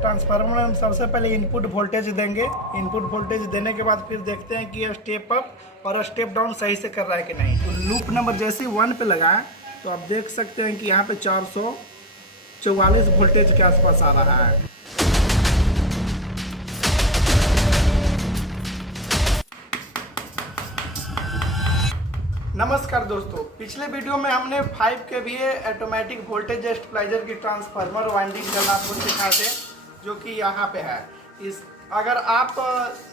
Transformer में हम सबसे पहले इनपुट वोल्टेज देंगे। इनपुट वोल्टेज देने के बाद फिर देखते हैं कि स्टेप अप और स्टेप डाउन सही से कर रहा है कि नहीं। तो लूप नंबर जैसे ही 1 पे लगाएं तो आप देख सकते हैं कि यहाँ पे 444 वोल्टेज के आसपास आ रहा है। नमस्कार दोस्तों, पिछले वीडियो में हमने 5 kVA ऑटोमेटिक वोल्टेज स्टेबलाइजर की ट्रांसफार्मर वाइंडिंग करना आपको सिखाए थे, जो कि यहाँ पे है। अगर आप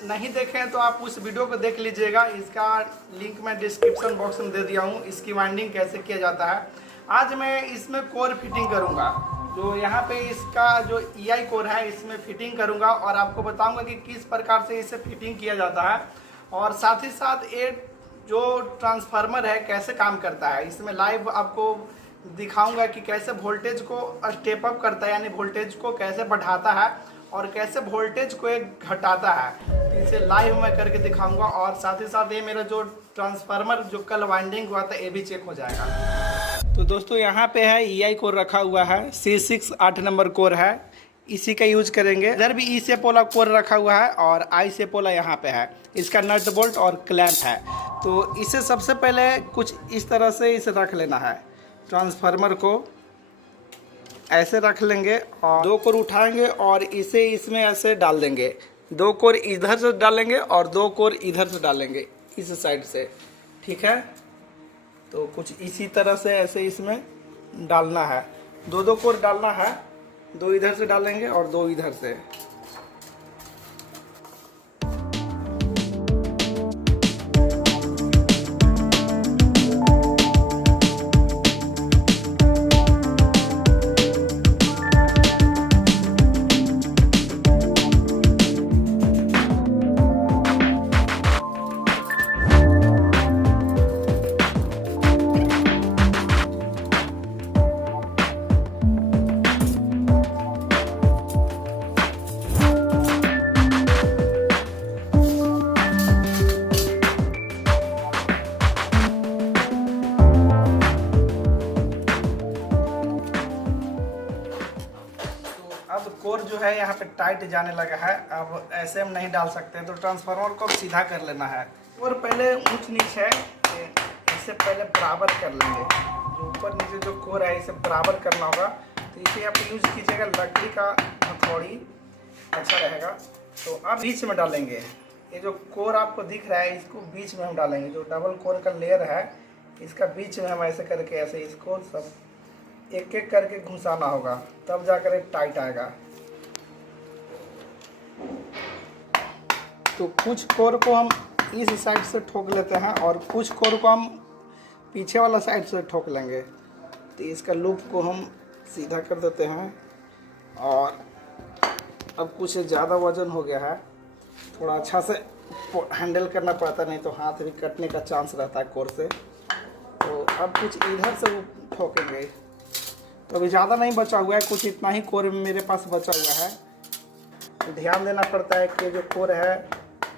नहीं देखें तो आप उस वीडियो को देख लीजिएगा। इसका लिंक मैं डिस्क्रिप्शन बॉक्स में दे दिया हूँ, इसकी वाइंडिंग कैसे किया जाता है। आज मैं इसमें कोर फिटिंग करूँगा, जो यहाँ पे इसका जो EI कोर है इसमें फिटिंग करूँगा और आपको बताऊँगा कि किस प्रकार से इसे फिटिंग किया जाता है और साथ ही साथ एक जो ट्रांसफार्मर है कैसे काम करता है। इसमें लाइव आपको दिखाऊंगा कि कैसे वोल्टेज को स्टेप अप करता है, यानी वोल्टेज को कैसे बढ़ाता है और कैसे वोल्टेज को एक घटाता है। तो इसे लाइव मैं करके दिखाऊंगा और साथ ही साथ ये मेरा जो ट्रांसफार्मर जो कल वाइंडिंग हुआ था ये भी चेक हो जाएगा। तो दोस्तों यहाँ पे है EI कोर रखा हुआ है, C6 8 नंबर कोर है, इसी का यूज करेंगे। इधर भी E शेप वाला कोर रखा हुआ है और I शेप वाला यहाँ पे है। इसका नट बोल्ट और क्लैंप है। तो इसे सबसे पहले कुछ इस तरह से इसे रख लेना है। ट्रांसफार्मर को ऐसे रख लेंगे और 2 कोर उठाएंगे और इसे इसमें ऐसे डाल देंगे। 2 कोर इधर से डालेंगे और 2 कोर इधर से डालेंगे, इस साइड से। ठीक है, तो कुछ इसी तरह से ऐसे इसमें डालना है। 2 कोर डालना है, 2 इधर से डालेंगे और 2 इधर से। अब कोर जो है यहाँ पे टाइट जाने लगा है। अब ऐसे हम नहीं डाल सकते, तो ट्रांसफार्मर को सीधा कर लेना है। और पहले ऊंच नीच है, इसे पहले बराबर कर लेंगे। जो ऊपर नीचे जो कोर है इसे बराबर करना होगा। तो इसे आप यूज कीजिएगा, लकड़ी का हथौड़ी अच्छा रहेगा। तो अब बीच में डालेंगे। ये जो कोर आपको दिख रहा है इसको बीच में हम डालेंगे। जो डबल कोर का लेयर है इसका बीच में हम ऐसे करके ऐसे इसको सब एक एक करके घुसाना होगा, तब जाकर एक टाइट आएगा। तो कुछ कोर को हम इस साइड से ठोक लेते हैं और कुछ कोर को हम पीछे वाला साइड से ठोक लेंगे। तो इसका लूप को हम सीधा कर देते हैं। और अब कुछ ज़्यादा वजन हो गया है, थोड़ा अच्छा से हैंडल करना पड़ता, नहीं तो हाथ भी कटने का चांस रहता है कोर से। तो अब कुछ इधर से ठोकेंगे। तो अभी ज़्यादा नहीं बचा हुआ है, कुछ इतना ही कोर मेरे पास बचा हुआ है। ध्यान देना पड़ता है कि जो कोर है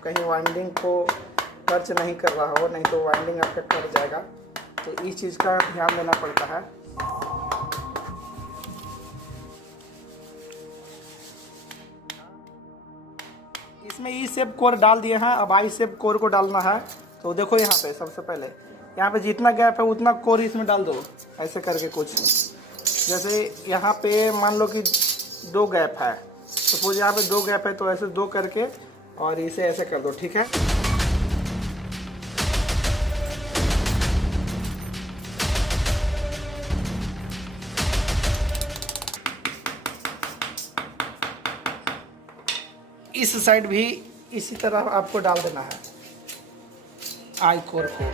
कहीं वाइंडिंग को टच नहीं कर रहा हो, नहीं तो वाइंडिंग आपका कट जाएगा। तो इस चीज़ का ध्यान देना पड़ता है। इसमें E शेप कोर डाल दिए हैं, अब I शेप कोर को डालना है। तो देखो यहाँ पे सबसे पहले यहाँ पे जितना गैप है उतना कोर इसमें डाल दो, ऐसे करके। कुछ जैसे यहाँ पे मान लो कि 2 गैप है, सपोज यहाँ पे 2 गैप है, तो ऐसे 2 करके और इसे ऐसे कर दो। ठीक है, इस साइड भी इसी तरह आपको डाल देना है I कोर को।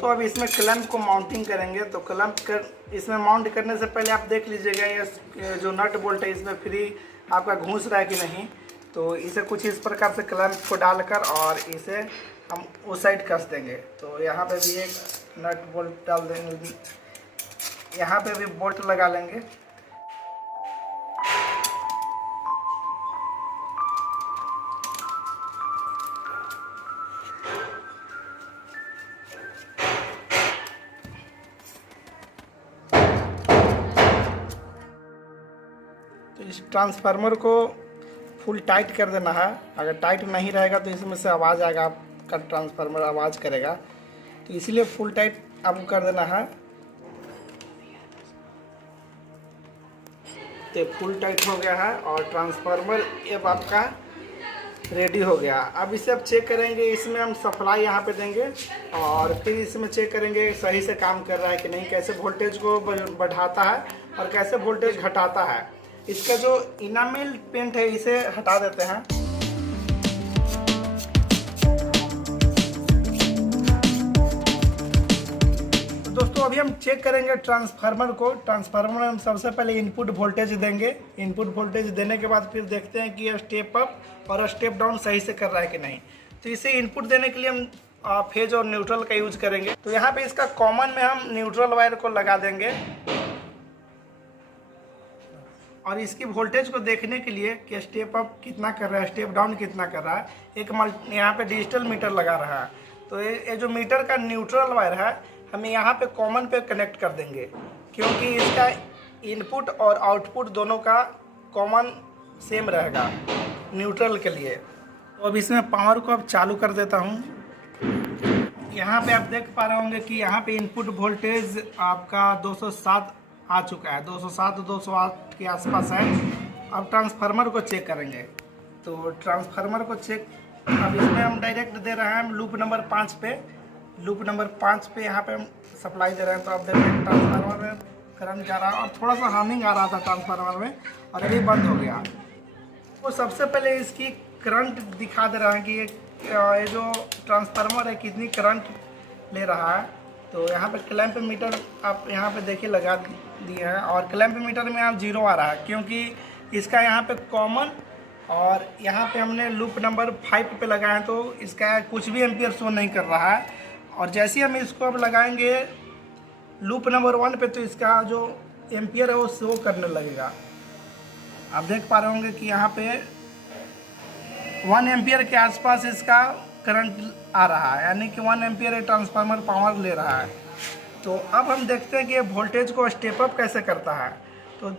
तो अब इसमें क्लैंप को माउंटिंग करेंगे। तो क्लैंप इसमें माउंट करने से पहले आप देख लीजिएगा ये जो नट बोल्ट है इसमें फ्री आपका घुस रहा है कि नहीं। तो इसे कुछ इस प्रकार से क्लैंप को डालकर और इसे हम उस साइड कस देंगे। तो यहाँ पे भी एक नट बोल्ट डाल देंगे, यहाँ पे भी बोल्ट लगा लेंगे। इस ट्रांसफार्मर को फुल टाइट कर देना है। अगर टाइट नहीं रहेगा तो इसमें से आवाज़ आएगा, आपका ट्रांसफार्मर आवाज़ करेगा, तो इसीलिए फुल टाइट आपको कर देना है। तो फुल टाइट हो गया है और ट्रांसफार्मर अब आपका रेडी हो गया। अब इसे अब चेक करेंगे, इसमें हम सप्लाई यहाँ पे देंगे और फिर इसमें चेक करेंगे सही से काम कर रहा है कि नहीं, कैसे वोल्टेज को बढ़ाता है और कैसे वोल्टेज घटाता है। इसका जो इनामिल पेंट है इसे हटा देते हैं। दोस्तों अभी हम चेक करेंगे ट्रांसफार्मर को। ट्रांसफार्मर में हम सबसे पहले इनपुट वोल्टेज देंगे। इनपुट वोल्टेज देने के बाद फिर देखते हैं कि यह स्टेप अप और स्टेप डाउन सही से कर रहा है कि नहीं। तो इसे इनपुट देने के लिए हम फेज और न्यूट्रल का यूज करेंगे। तो यहाँ पे इसका कॉमन में हम न्यूट्रल वायर को लगा देंगे और इसकी वोल्टेज को देखने के लिए कि स्टेप अप कितना कर रहा है, स्टेप डाउन कितना कर रहा है, एक यहाँ पे डिजिटल मीटर लगा रहा है। तो ये जो मीटर का न्यूट्रल वायर है हमें यहाँ पे कॉमन पे कनेक्ट कर देंगे, क्योंकि इसका इनपुट और आउटपुट दोनों का कॉमन सेम रहेगा न्यूट्रल के लिए। तो अब इसमें पावर को अब चालू कर देता हूँ। यहाँ पे आप देख पा रहे होंगे कि यहाँ पे इनपुट वोल्टेज आपका 207 आ चुका है, 207-208 के आसपास है। अब ट्रांसफार्मर को चेक करेंगे। तो ट्रांसफार्मर को चेक अब इसमें हम डायरेक्ट दे रहे हैं लूप नंबर 5 पे। लूप नंबर 5 पे यहाँ पे हम सप्लाई दे रहे हैं। तो आप देख रहे हैं ट्रांसफार्मर में करंट जा रहा है और थोड़ा सा हार्मिंग आ रहा था ट्रांसफार्मर में और अभी बंद हो गया। तो सबसे पहले इसकी करंट दिखा दे रहा है कि ये जो ट्रांसफार्मर है कितनी करंट ले रहा है। तो यहाँ पे क्लैंप मीटर आप यहाँ पे देखिए लगा दिए हैं और क्लैंप मीटर में आप 0 आ रहा है, क्योंकि इसका यहाँ पे कॉमन और यहाँ पे हमने लूप नंबर 5 पे लगाया है, तो इसका कुछ भी एम्पियर शो नहीं कर रहा है। और जैसे ही हम इसको अब लगाएंगे लूप नंबर 1 पे तो इसका जो एम्पियर है वो शो करने लगेगा। आप देख पा रहे होंगे कि यहाँ पे 1 एम्पियर के आसपास इसका करंट आ रहा है, यानी कि 1 एम्पियर ट्रांसफार्मर पावर ले रहा है। तो अब हम देखते हैं कि ये वोल्टेज को स्टेप अप कैसे करता है। तो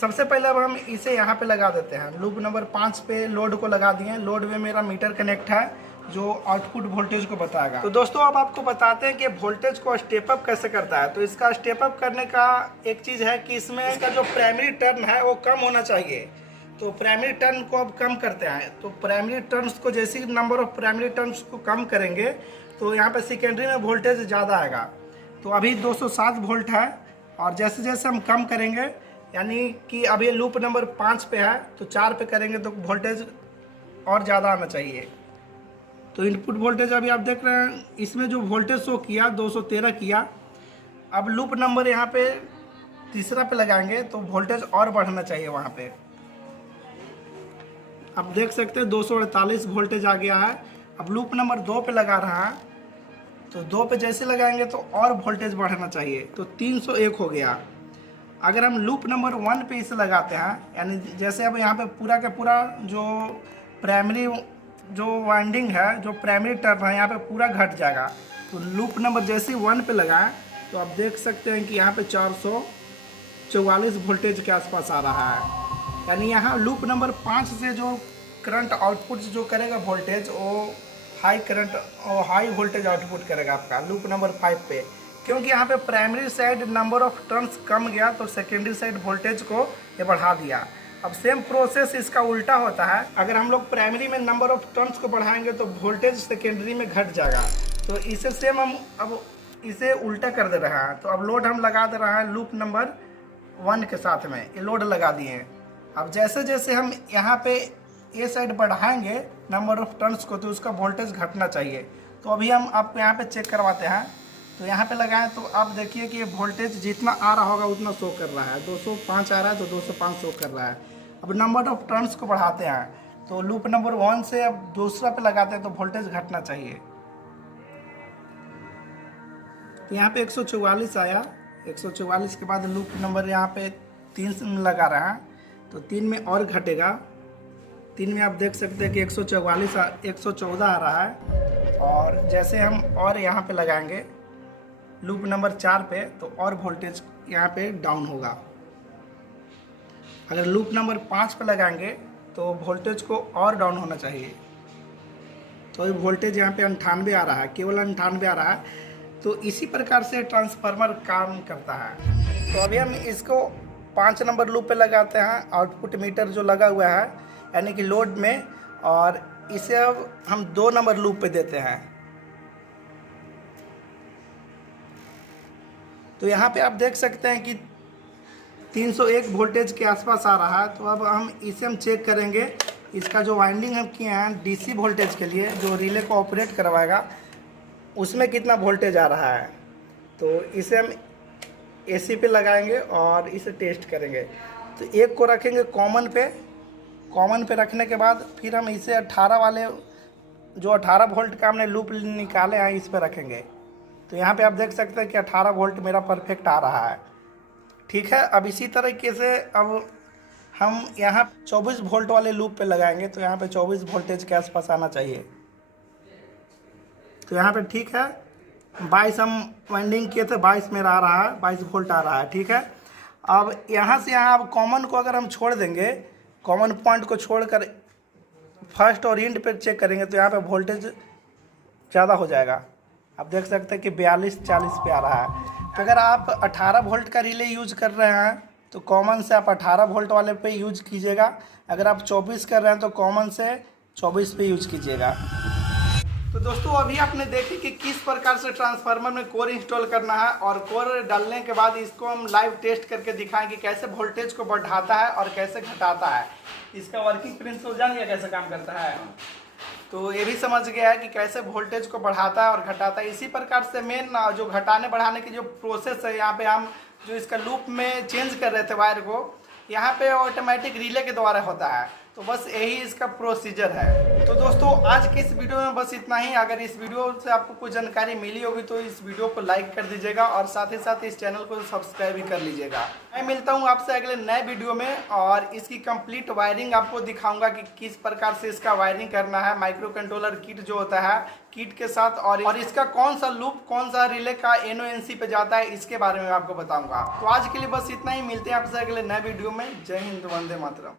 सबसे पहले अब हम इसे यहाँ पे लगा देते हैं। लूप नंबर 5 पे लोड को लगा दिए। लोड में मेरा मीटर कनेक्ट है जो आउटपुट वोल्टेज को बताएगा। तो दोस्तों अब आपको बताते हैं कि वोल्टेज को स्टेप अप कैसे करता है। तो इसका स्टेप अप करने का एक चीज़ है कि इसमें इसका जो प्राइमरी टर्न है वो कम होना चाहिए। तो प्राइमरी टर्न को अब कम करते हैं। तो प्राइमरी टर्न्स को जैसे नंबर ऑफ प्राइमरी टर्न्स को कम करेंगे तो यहाँ पे सेकेंडरी में वोल्टेज ज़्यादा आएगा। तो अभी 207 वोल्ट है और जैसे जैसे हम कम करेंगे, यानी कि अभी लूप नंबर 5 पे है तो 4 पे करेंगे तो वोल्टेज और ज़्यादा आना चाहिए। तो इनपुट वोल्टेज अभी आप देख रहे हैं इसमें जो वोल्टेज शो किया 213 किया। अब लूप नंबर यहाँ पे 3 पे लगाएंगे तो वोल्टेज और बढ़ना चाहिए वहाँ पे। आप देख सकते हैं 248 वोल्टेज आ गया है। अब लूप नंबर 2 पे लगा रहा है तो 2 पे जैसे लगाएंगे तो और वोल्टेज बढ़ना चाहिए, तो 301 हो गया। अगर हम लूप नंबर 1 पे इसे लगाते हैं, यानी जैसे अब यहाँ पे पूरा का पूरा जो प्राइमरी जो वाइंडिंग है, जो प्राइमरी टर्न है यहाँ पे पूरा घट जाएगा। तो लूप नंबर जैसे 1 पे लगाएं तो आप देख सकते हैं कि यहाँ पे 444 वोल्टेज के आसपास आ रहा है। यानी यहाँ लूप नंबर 5 से जो करंट आउटपुट जो करेगा वोल्टेज वो हाई करंट और हाई वोल्टेज आउटपुट करेगा आपका लूप नंबर 5 पे, क्योंकि यहाँ पे primary side number of turns कम गया तो सेकेंडरी साइड वोल्टेज को ये बढ़ा दिया। अब सेम प्रोसेस इसका उल्टा होता है। अगर हम लोग प्राइमरी में नंबर ऑफ टर्न्स को बढ़ाएंगे तो वोल्टेज सेकेंडरी में घट जाएगा। तो इसे सेम हम अब इसे उल्टा कर दे रहा है। तो अब लोड हम लगा दे रहा है लूप नंबर 1 के साथ में, ये लोड लगा दिए हैं। अब जैसे जैसे हम यहाँ पे ये साइड बढ़ाएंगे नंबर ऑफ टर्न्स को तो उसका वोल्टेज घटना चाहिए। तो अभी हम आपको यहाँ पे चेक करवाते हैं। तो यहाँ पे लगाएं तो आप देखिए कि ये वोल्टेज जितना आ रहा होगा उतना शो कर रहा है। 205 आ रहा है तो 205 शो कर रहा है। अब नंबर ऑफ टर्न्स को बढ़ाते हैं तो लूप नंबर 1 से अब दूसरा पे लगाते हैं तो वोल्टेज घटना चाहिए। तो यहाँ पे 144 आया। 144 के बाद लूप नंबर यहाँ पे 3 में लगा रहा है तो 3 में और घटेगा। 3 में आप देख सकते हैं कि 114 आ रहा है। और जैसे हम और यहाँ पे लगाएंगे लूप नंबर 4 पे तो और वोल्टेज यहाँ पे डाउन होगा। अगर लूप नंबर 5 पे लगाएंगे तो वोल्टेज को और डाउन होना चाहिए। तो ये वोल्टेज यहाँ पे 98 आ रहा है, केवल 98 आ रहा है। तो इसी प्रकार से ट्रांसफार्मर काम करता है। तो अभी हम इसको 5 नंबर लूप पे लगाते हैं, आउटपुट मीटर जो लगा हुआ है यानी कि लोड में, और इसे अब हम 2 नंबर लूप पे देते हैं। तो यहाँ पे आप देख सकते हैं कि 301 वोल्टेज के आसपास आ रहा है। तो अब इसे हम चेक करेंगे, इसका जो वाइंडिंग हम किए हैं डीसी वोल्टेज के लिए, जो रिले को ऑपरेट करवाएगा, उसमें कितना वोल्टेज आ रहा है। तो इसे हम एसी पे लगाएंगे और इसे टेस्ट करेंगे। तो एक को रखेंगे कॉमन पे रखने के बाद फिर हम इसे 18 वाले, जो 18 वोल्ट का हमने लूप निकाले हैं, इस पे रखेंगे। तो यहाँ पे आप देख सकते हैं कि 18 वोल्ट मेरा परफेक्ट आ रहा है। ठीक है, अब इसी तरीके से अब हम यहाँ 24 वोल्ट वाले लूप पे लगाएंगे। तो यहाँ पे 24 वोल्टेज के आसपास आना चाहिए। तो यहाँ पे ठीक है, 22 हम वाइंडिंग किए थे, 22 मेरा आ रहा है, 22 वोल्ट आ रहा है। ठीक है, अब यहाँ से यहाँ अब कॉमन को अगर हम छोड़ देंगे, कॉमन पॉइंट को छोड़कर फर्स्ट और एंड पे चेक करेंगे तो यहाँ पे वोल्टेज ज़्यादा हो जाएगा। आप देख सकते हैं कि 42-40 पे आ रहा है। तो अगर आप 18 वोल्ट का रिले यूज कर रहे हैं तो कॉमन से आप 18 वोल्ट वाले पे यूज कीजिएगा। अगर आप 24 कर रहे हैं तो कॉमन से 24 पे यूज कीजिएगा। तो दोस्तों अभी आपने देखी कि किस प्रकार से ट्रांसफार्मर में कोर इंस्टॉल करना है, और कोर डालने के बाद इसको हम लाइव टेस्ट करके दिखाएंगे कैसे वोल्टेज को बढ़ाता है और कैसे घटाता है। इसका वर्किंग प्रिंसिपल जान गया कैसे काम करता है, तो ये भी समझ गया है कि कैसे वोल्टेज को बढ़ाता है और घटाता है। इसी प्रकार से मेन जो घटाने बढ़ाने की जो प्रोसेस है, यहाँ पे हम जो इसका लूप में चेंज कर रहे थे वायर को, यहाँ पे ऑटोमेटिक रिले के द्वारा होता है। तो बस यही इसका प्रोसीजर है। तो दोस्तों आज के इस वीडियो में बस इतना ही। अगर इस वीडियो से आपको कुछ जानकारी मिली होगी तो इस वीडियो को लाइक कर दीजिएगा और साथ ही साथ इस चैनल को सब्सक्राइब भी कर लीजिएगा। मैं मिलता हूँ आपसे अगले नए वीडियो में, और इसकी कंप्लीट वायरिंग आपको दिखाऊंगा कि किस प्रकार से इसका वायरिंग करना है। माइक्रो कंट्रोलर किट जो होता है, किट के साथ, और इसका कौन सा लूप कौन सा रिले का एनओएनसी पे जाता है, इसके बारे में आपको बताऊंगा। तो आज के लिए बस इतना ही। मिलते हैं आपसे अगले नए वीडियो में। जय हिंद, वंदे मातरम।